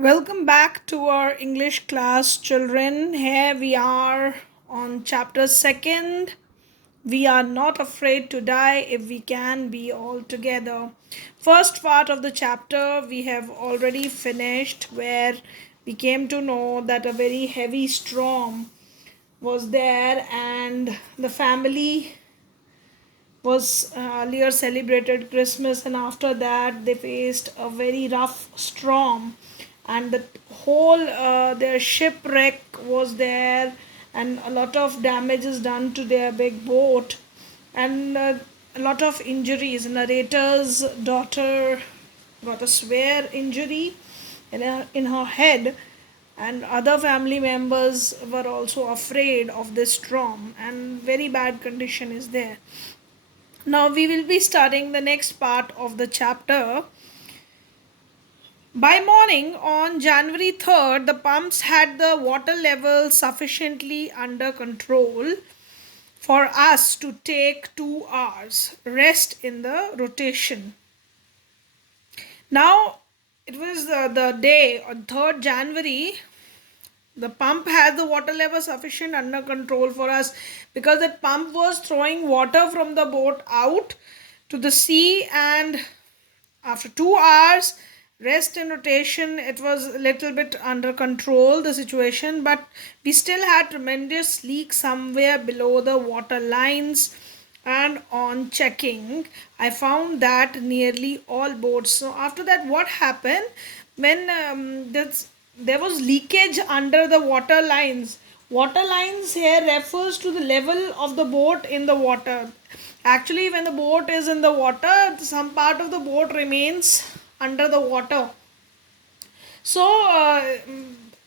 Welcome back to our English class, children. Here we are on chapter 2nd. We are not afraid to die if we can be all together. First part of the chapter we have already finished, where we came to know that a very heavy storm was there and the family was earlier celebrated Christmas, and after that they faced a very rough storm, and the whole their shipwreck was there, and a lot of damage is done to their big boat, and a lot of injuries. Narrator's daughter got a severe injury in her head, and other family members were also afraid of this storm, and very bad condition is there. Now we will be starting the next part of the chapter. By morning on January 3rd, the pumps had the water level sufficiently under control for us to take 2 hours rest in the rotation. Now it was the day on 3rd January. The pump had the water level sufficient under control for us, because that pump was throwing water from the boat out to the sea, and after 2 hours rest and rotation, it was a little bit under control, the situation, but we still had tremendous leak somewhere below the water lines. And on checking, I found that nearly all boats. So after that, what happened when there was leakage under the water lines? Water lines here refers to the level of the boat in the water. Actually, when the boat is in the water, some part of the boat remains under the water. So,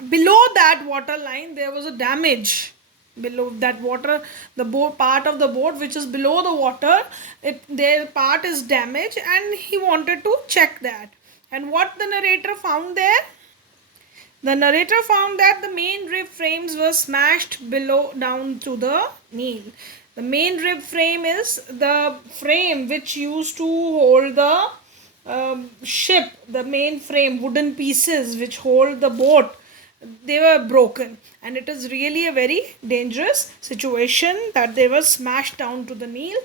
below that water line, there was a damage. Below that water, the boat part of the boat which is below the water, their part is damaged, and he wanted to check that. And what the narrator found there? The narrator found that the main rib frames were smashed below down to the knee. The main rib frame is the frame which used to hold the ship, the main frame, wooden pieces which hold the boat. They were broken, and it is really a very dangerous situation that they were smashed down to the knee.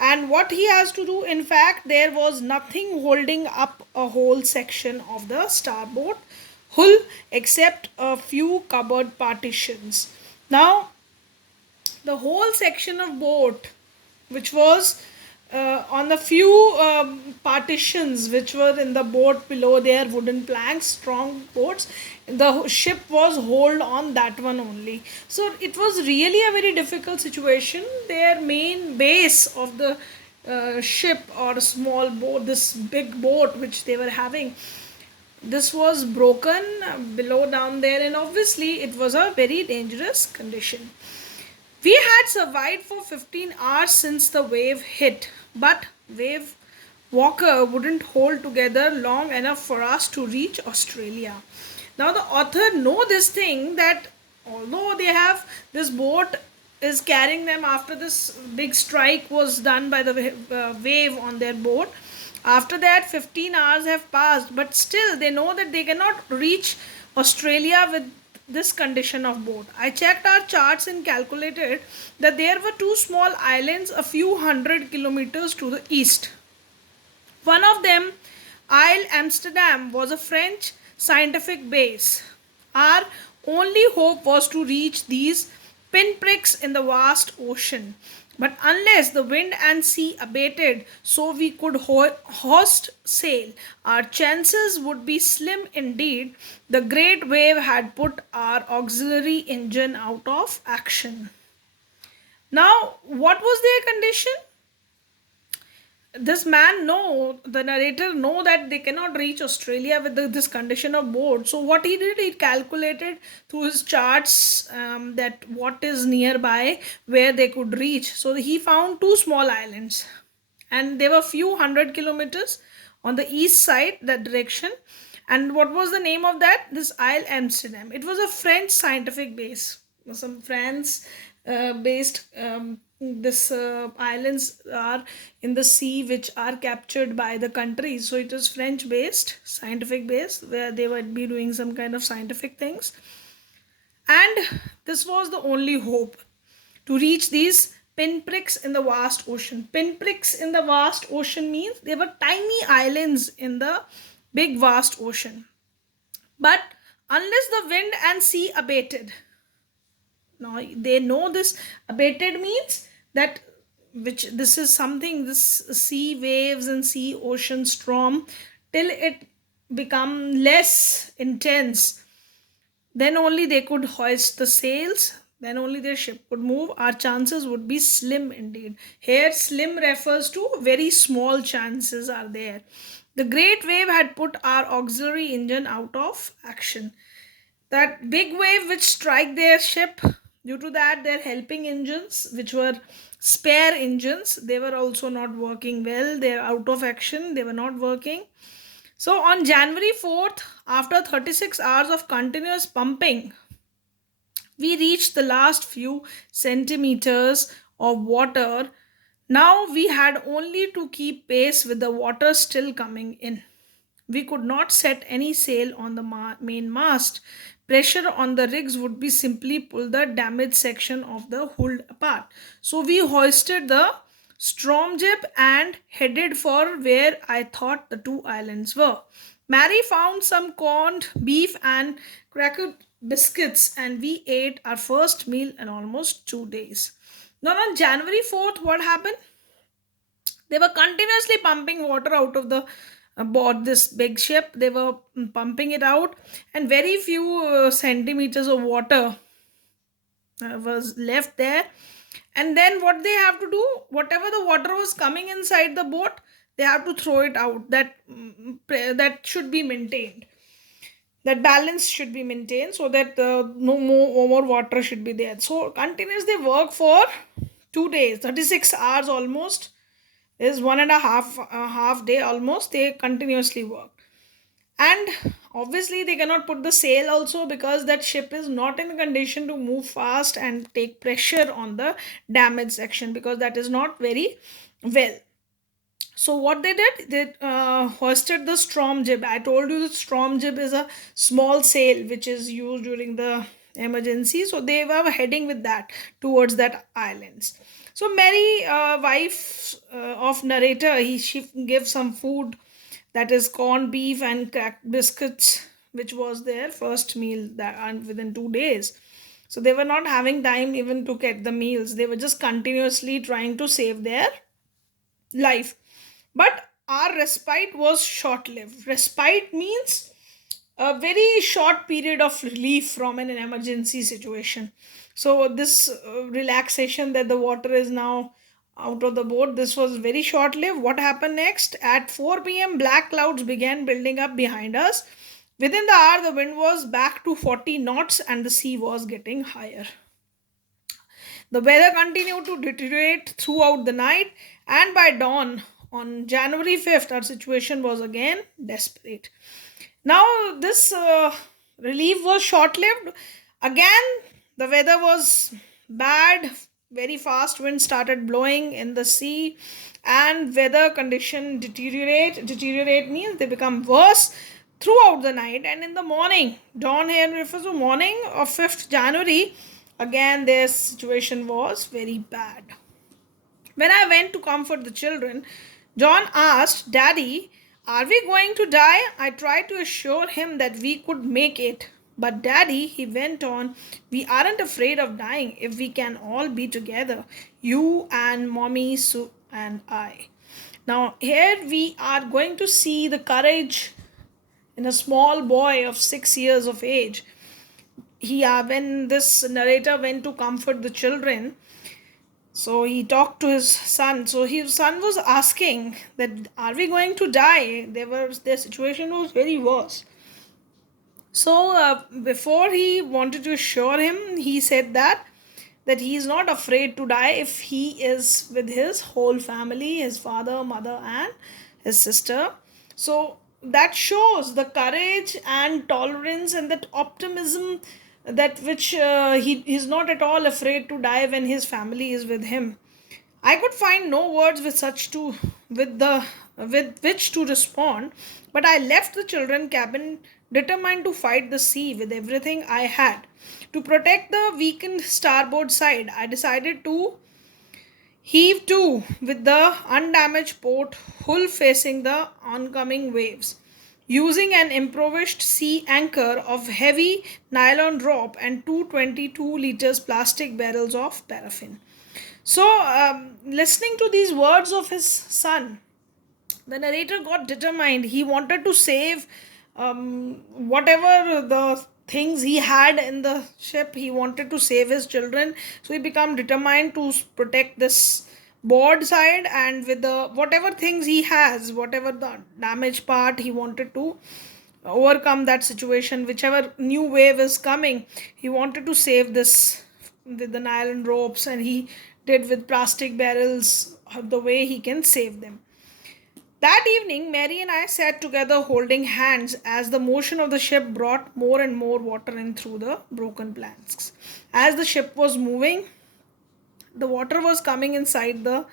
And what he has to do, in fact, there was nothing holding up a whole section of the starboard hull except a few cupboard partitions. Now, the whole section of boat, which was on the few partitions which were in the boat below their wooden planks, strong boats, the ship was hold on that one only. So it was really a very difficult situation. Their main base of the ship, or a small boat, this big boat which they were having, this was broken below down there, and obviously it was a very dangerous condition. We had survived for 15 hours since the wave hit, but wave walker wouldn't hold together long enough for us to reach Australia. Now the author know this thing, that although they have this boat is carrying them after this big strike was done by the wave on their boat, after that 15 hours have passed, but still they know that they cannot reach Australia with this condition of boat. I checked our charts and calculated that there were two small islands a few hundred kilometers to the east. One of them, Isle Amsterdam, was a French scientific base. Our only hope was to reach these pinpricks in the vast ocean. But unless the wind and sea abated so we could hoist sail, our chances would be slim indeed. The great wave had put our auxiliary engine out of action. Now, what was their condition? This man know, the narrator know, that they cannot reach Australia with this condition of boat. So what he did, he calculated through his charts that what is nearby where they could reach. So he found two small islands, and they were few hundred kilometers on the east side, that direction. And what was the name of that? This Isle Amsterdam. It was a French scientific base. Some France based this islands are in the sea which are captured by the countries. So it is French based, scientific based, where they would be doing some kind of scientific things. And this was the only hope to reach these pinpricks in the vast ocean. Pinpricks in the vast ocean means they were tiny islands in the big vast ocean. But unless the wind and sea abated, now they know this abated means that, which this is something, this sea waves and sea ocean storm, till it become less intense, then only they could hoist the sails, then only their ship could move. Our chances would be slim indeed. Here slim refers to very small chances are there. The great wave had put our auxiliary engine out of action. That big wave which strike their ship, due to that their helping engines, which were spare engines, they were also not working well, they're out of action, they were not working. So on January 4th, after 36 hours of continuous pumping, we reached the last few centimeters of water. Now we had only to keep pace with the water still coming in. We could not set any sail on the main mast. Pressure on the rigs would be simply pull the damaged section of the hull apart. So we hoisted the storm jib and headed for where I thought the two islands were. Mary found some corned beef and cracker biscuits, and we ate our first meal in almost 2 days. Now, on January 4th, what happened? They were continuously pumping water out of the aboard this big ship. They were pumping it out, and very few centimeters of water was left there. And then what they have to do, whatever the water was coming inside the boat, they have to throw it out. That should be maintained. That balance should be maintained, so that no more water should be there. So continuously work for 2 days, 36 hours almost, is one and a half day almost, they continuously work. And obviously they cannot put the sail also, because that ship is not in condition to move fast and take pressure on the damaged section, because that is not very well. So what they did, they hoisted the storm jib. I told you the storm jib is a small sail which is used during the emergency. So they were heading with that towards that islands. So Mary, wife of narrator, she gave some food, that is corned beef and cracked biscuits, which was their first meal that, and within 2 days. So they were not having time even to get the meals. They were just continuously trying to save their life. But our respite was short lived. Respite means a very short period of relief from an emergency situation. So, this relaxation that the water is now out of the boat, this was very short lived. What happened next? At 4 p.m., black clouds began building up behind us. Within the hour, the wind was back to 40 knots and the sea was getting higher. The weather continued to deteriorate throughout the night, and by dawn on January 5th, our situation was again desperate. Now, this relief was short lived. Again, the weather was bad. Very fast wind started blowing in the sea, and weather condition deteriorate. Deteriorate means they become worse throughout the night and in the morning. Dawn here refers to morning of 5th January. Again, their situation was very bad. When I went to comfort the children, John asked, Daddy, are we going to die? I tried to assure him that we could make it. But, Daddy, he went on, we aren't afraid of dying if we can all be together. You and Mommy, Sue, and I. Now, here we are going to see the courage in a small boy of 6 years of age. When this narrator went to comfort the children, so he talked to his son. So his son was asking that, are we going to die? Their situation was very worse. So before he wanted to assure him, he said that he is not afraid to die if he is with his whole family, his father, mother, and his sister. So that shows the courage and tolerance and that optimism that which he's not at all afraid to die when his family is with him. I could find no words with the with which to respond, but I left the children cabin determined to fight the sea with everything I had. To protect the weakened starboard side, I decided to heave to with the undamaged port hull facing the oncoming waves. Using an improvised sea anchor of heavy nylon rope and 222 liters plastic barrels of paraffin. So, listening to these words of his son, the narrator got determined. He wanted to save whatever the things he had in the ship. He wanted to save his children. So he became determined to protect this board side, and with the whatever things he has, whatever the damaged part, he wanted to overcome that situation. Whichever new wave is coming, he wanted to save this with the nylon ropes, and he did with plastic barrels the way he can save them. That evening, Mary and I sat together holding hands as the motion of the ship brought more and more water in through the broken planks. As the ship was moving, the water was coming inside the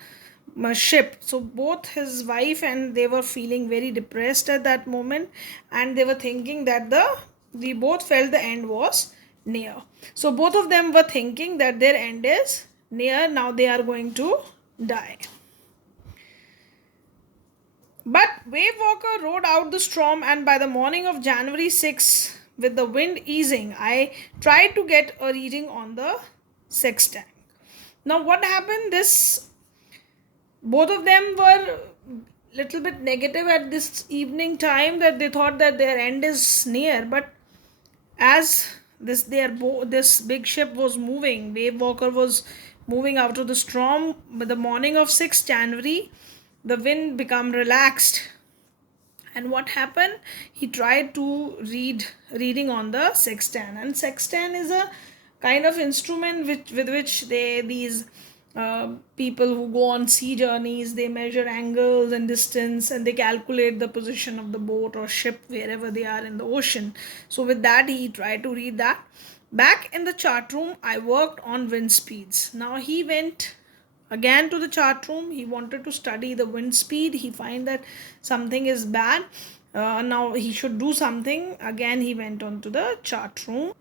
ship. So both his wife and they were feeling very depressed at that moment, and they were thinking that the we both felt the end was near. So both of them were thinking that their end is near. Now they are going to die. But Wave Walker rode out the storm, and by the morning of January 6, with the wind easing, I tried to get a reading on the sextant. Now, what happened? This both of them were little bit negative at this evening time, that they thought that their end is near. But as this big ship was moving, Wave Walker was moving out of the storm. By the morning of 6th January, the wind became relaxed, and what happened, he tried to reading on the sextant. And sextant is a kind of instrument with which these people who go on sea journeys, they measure angles and distance, and they calculate the position of the boat or ship wherever they are in the ocean. So with that, he tried to read that. Back in the chart room, I worked on wind speeds. Now he went again to the chart room. He wanted to study the wind speed. He find that something is bad. Now he should do something. Again he went on to the chart room.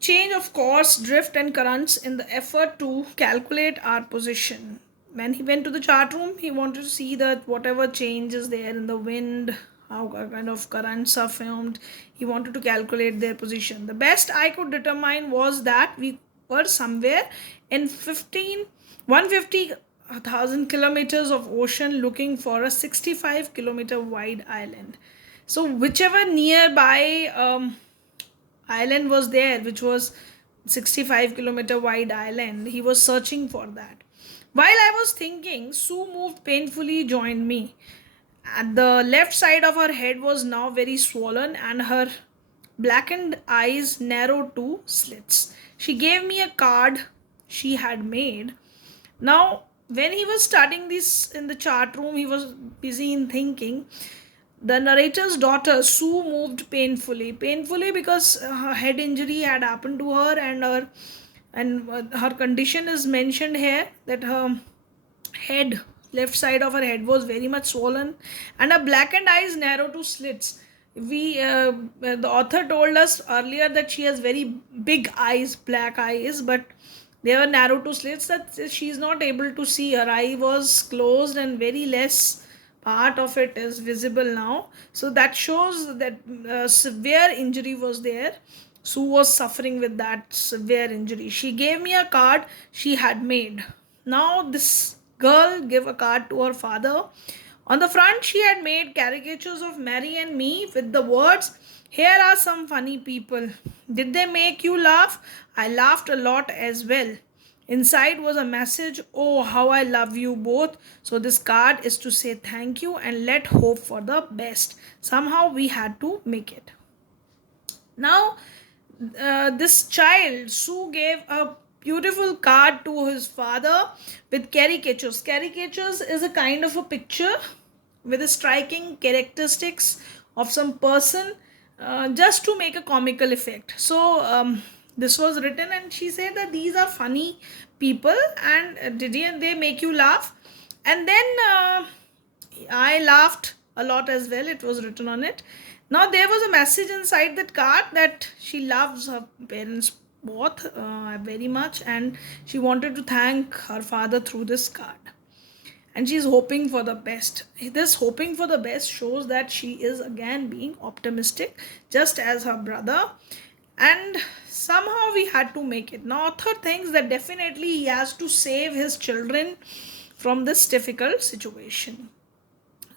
Change of course, drift and currents in the effort to calculate our position. When he went to the chart room, he wanted to see that whatever change is there in the wind, how kind of currents are formed, he wanted to calculate their position. The best I could determine was that we were somewhere in 150,000 kilometers of ocean, looking for a 65-kilometer wide island. So whichever nearby island was there, which was 65-kilometer wide island, he was searching for that. While I was thinking, Sue moved painfully, joined me. At the left side of her head was now very swollen, and her blackened eyes narrowed to slits. She gave me a card she had made. Now, when he was studying this in the chart room, he was busy in thinking. The narrator's daughter, Sue, moved painfully because her head injury had happened to her, and her condition is mentioned here, that her head, left side of her head, was very much swollen, and her blackened eyes narrow to slits. The author told us earlier that she has very big eyes, black eyes, but they were narrow to slits, that she is not able to see. Her eye was closed and very less part of it is visible now. So that shows that severe injury was there. Sue was suffering with that severe injury. She gave me a card she had made. Now this girl gave a card to her father. On the front, she had made caricatures of Mary and me with the words, "Here are some funny people. Did they make you laugh? I laughed a lot as well." Inside was a message, "Oh, how I love you both." So this card is to say thank you and let hope for the best. Somehow we had to make it. Now, this child, Sue, gave a beautiful card to his father with caricatures. Caricatures is a kind of a picture with the striking characteristics of some person just to make a comical effect. So this was written, and she said that these are funny people, and didn't they make you laugh? And then I laughed a lot as well. It was written on it. Now there was a message inside that card that she loves her parents both very much, and she wanted to thank her father through this card, and she's hoping for the best. This hoping for the best shows that she is again being optimistic, just as her brother. And somehow we had to make it. Now, author thinks that definitely he has to save his children from this difficult situation.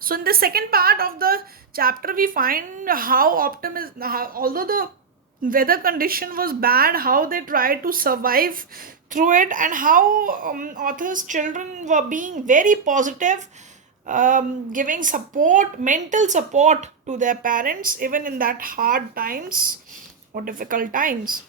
So, in the second part of the chapter, we find how although the weather condition was bad, how they tried to survive through it, and how author's children were being very positive, giving support, mental support to their parents, even in that hard times or difficult times.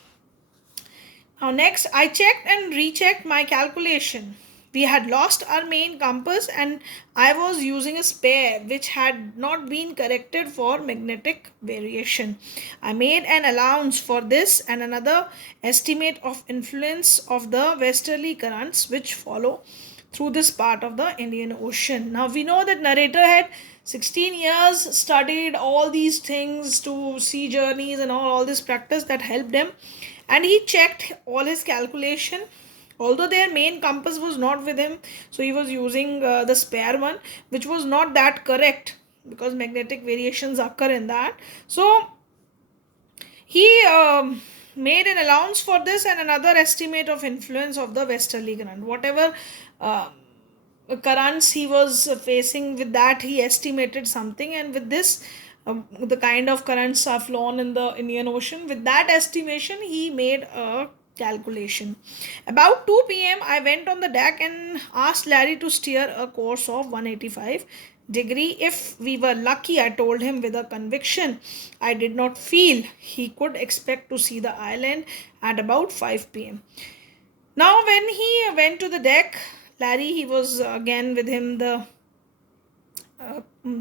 Now, next, I checked and rechecked my calculation. We had lost our main compass, and I was using a spare which had not been corrected for magnetic variation. I made an allowance for this and another estimate of influence of the westerly currents which follow through this part of the Indian Ocean. Now we know that narrator had 16 years studied all these things to sea journeys and all this practice that helped him, and he checked all his calculation. Although their main compass was not with him, so he was using the spare one, which was not that correct because magnetic variations occur in that. So he made an allowance for this and another estimate of influence of the westerly current. Whatever currents he was facing, with that he estimated something, and with this, the kind of currents are flown in the Indian Ocean, with that estimation he made a calculation. About 2 p.m. I went on the deck and asked Larry to steer a course of 185 degree. If we were lucky, I told him with a conviction. I did not feel he could expect to see the island at about 5 p.m. Now, when he went to the deck, Larry, he was again with him, the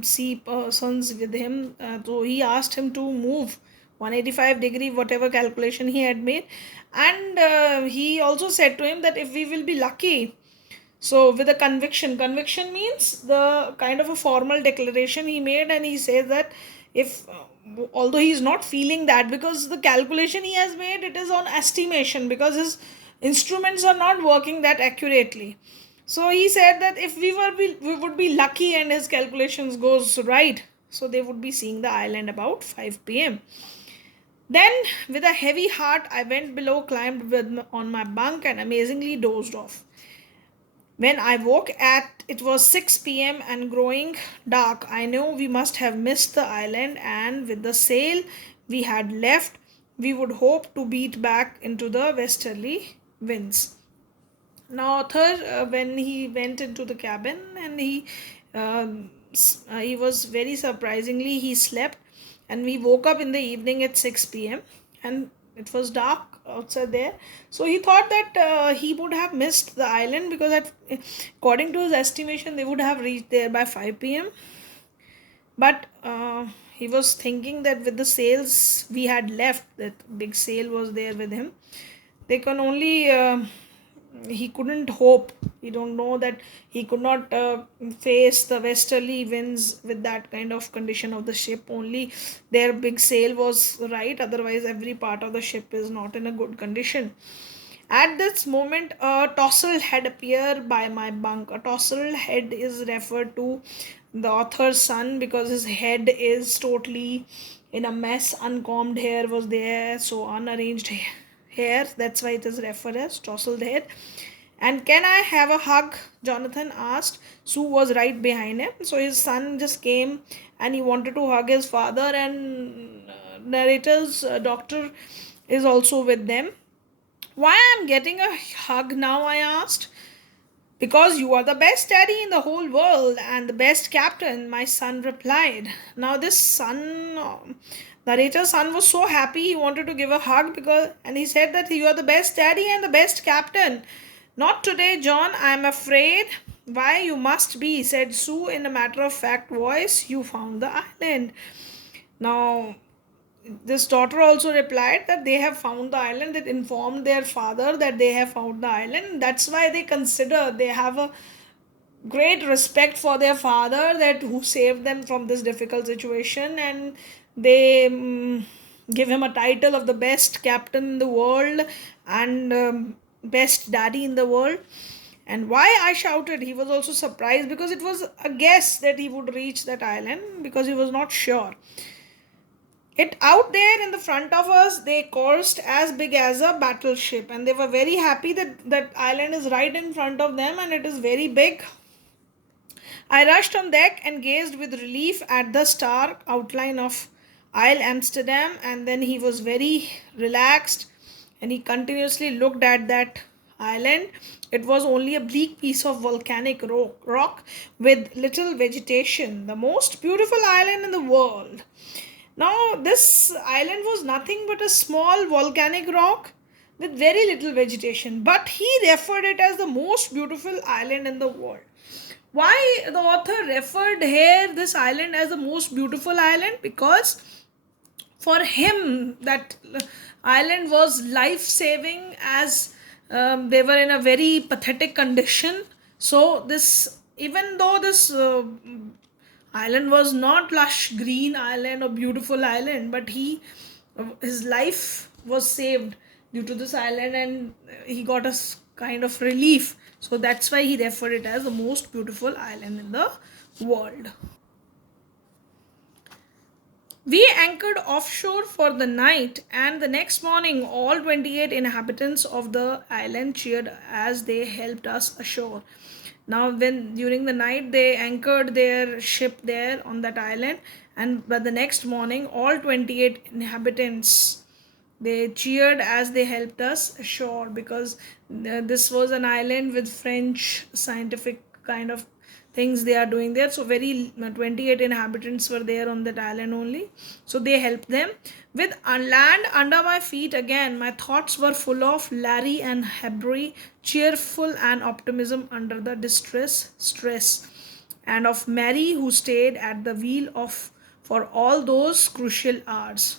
sea persons with him. So he asked him to move 185 degree, whatever calculation he had made. And he also said to him that if we will be lucky, so with a conviction means the kind of a formal declaration he made, and he says that if although he is not feeling that, because the calculation he has made, it is on estimation, because his instruments are not working that accurately. So he said that if we would be lucky and his calculations goes right, so they would be seeing the island about 5 p.m. Then, with a heavy heart, I went below, climbed on my bunk, and amazingly dozed off. When I woke at it was 6 p.m. and growing dark. I knew we must have missed the island, and with the sail we had left, we would hope to beat back into the westerly winds. Now, author, when he went into the cabin, and he was very surprisingly, he slept, and we woke up in the evening at 6 p.m. and it was dark outside there. So he thought that he would have missed the island, because according to his estimation they would have reached there by 5 p.m. But he was thinking that with the sails we had left, that big sail was there with him, they can only he couldn't hope, he don't know that he could not face the westerly winds with that kind of condition of the ship. Only their big sail was right, otherwise every part of the ship is not in a good condition. At this moment, a tousled head appeared by my bunk. A tousled head is referred to the author's son, because his head is totally in a mess. Uncombed hair was there, so unarranged hair. That's why it is referred as tousled head. And can I have a hug? Jonathan asked. Sue was right behind him. So his son just came and he wanted to hug his father, and narrator's doctor is also with them. Why I'm getting a hug now? I asked. Because you are the best daddy in the whole world and the best captain, my son replied. Now this son, narrator's son, was so happy he wanted to give a hug, and he said that you are the best daddy and the best captain. Not today, John, I am afraid. Why, you must be, said Sue in a matter of fact voice. You found the island. Now this daughter also replied that they have found the island. That informed their father that they have found the island. That's why they consider, they have a great respect for their father, that who saved them from this difficult situation, and they give him a title of the best captain in the world, and best daddy in the world. And why I shouted, he was also surprised, because it was a guess that he would reach that island, because he was not sure. It out there in the front of us, they coursed as big as a battleship, and they were very happy that that island is right in front of them and it is very big. I rushed on deck and gazed with relief at the stark outline of Isle Amsterdam, and then he was very relaxed and he continuously looked at that island. It was only a bleak piece of volcanic rock with little vegetation, the most beautiful island in the world. Now, this island was nothing but a small volcanic rock with very little vegetation, but he referred it as the most beautiful island in the world. Why the author referred here this island as the most beautiful island? Because for him that island was life saving, as they were in a very pathetic condition. So this, even though this island was not lush green island or beautiful island, but his life was saved due to this island, and he got a kind of relief. So that's why he referred it as the most beautiful island in the world. We anchored offshore for the night, and the next morning, all 28 inhabitants of the island cheered as they helped us ashore. Now, when during the night they anchored their ship there on that island, and by the next morning, all 28 inhabitants, they cheered as they helped us ashore, because this was an island with French scientific kind of things they are doing there. So very 28 inhabitants were there on that island only. So they helped them. With land under my feet again, my thoughts were full of Larry and Hebry, cheerful and optimism under the stress, and of Mary, who stayed at the wheel of for all those crucial hours.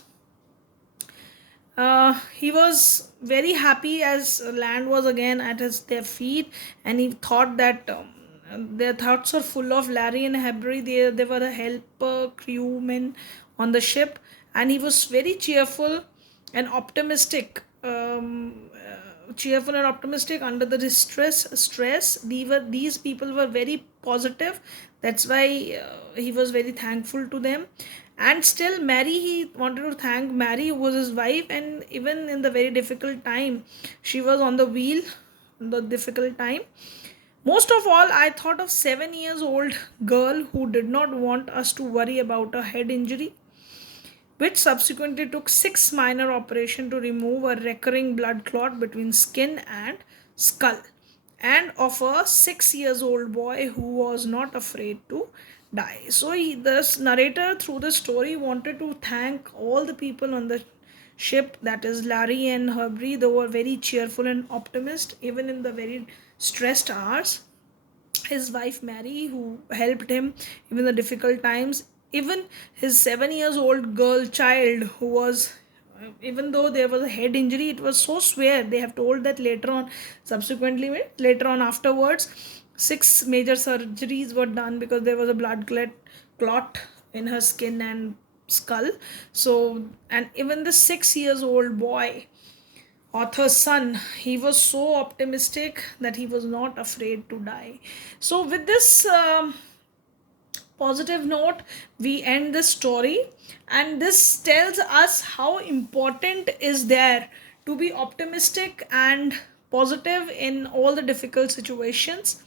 He was very happy as land was again at their feet, and he thought that their thoughts are full of Larry and Hebry. They were a helper crewmen on the ship, and he was very cheerful and optimistic. Cheerful and optimistic under the stress. These people were very positive. That's why he was very thankful to them. And still Mary, he wanted to thank Mary, who was his wife, and even in the very difficult time, she was on the wheel in the difficult time. Most of all, I thought of 7 years old girl who did not want us to worry about a head injury, which subsequently took 6 minor operations to remove a recurring blood clot between skin and skull, and of a 6 years old boy who was not afraid to die. So this narrator through the story wanted to thank all the people on the ship, that is Larry and Herbie. They were very cheerful and optimist even in the very stressed hours. His wife Mary, who helped him even the difficult times, even his 7 years old girl child, who was even though there was a head injury, it was so severe. They have told that later on, subsequently, later on afterwards, 6 major surgeries were done because there was a clot in her skin and skull. So, and even the 6 years old boy, author's son, he was so optimistic that he was not afraid to die. So with this positive note, we end this story, and this tells us how important is there to be optimistic and positive in all the difficult situations.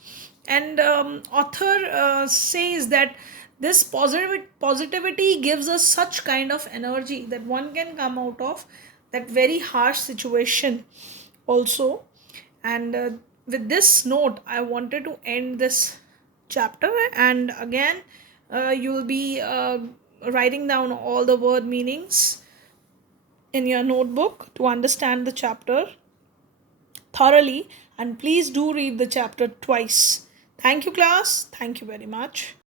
And author says that this positivity gives us such kind of energy that one can come out of that very harsh situation also. And with this note, I wanted to end this chapter. And again, you'll be writing down all the word meanings in your notebook to understand the chapter thoroughly. And please do read the chapter twice. Thank you, class. Thank you very much.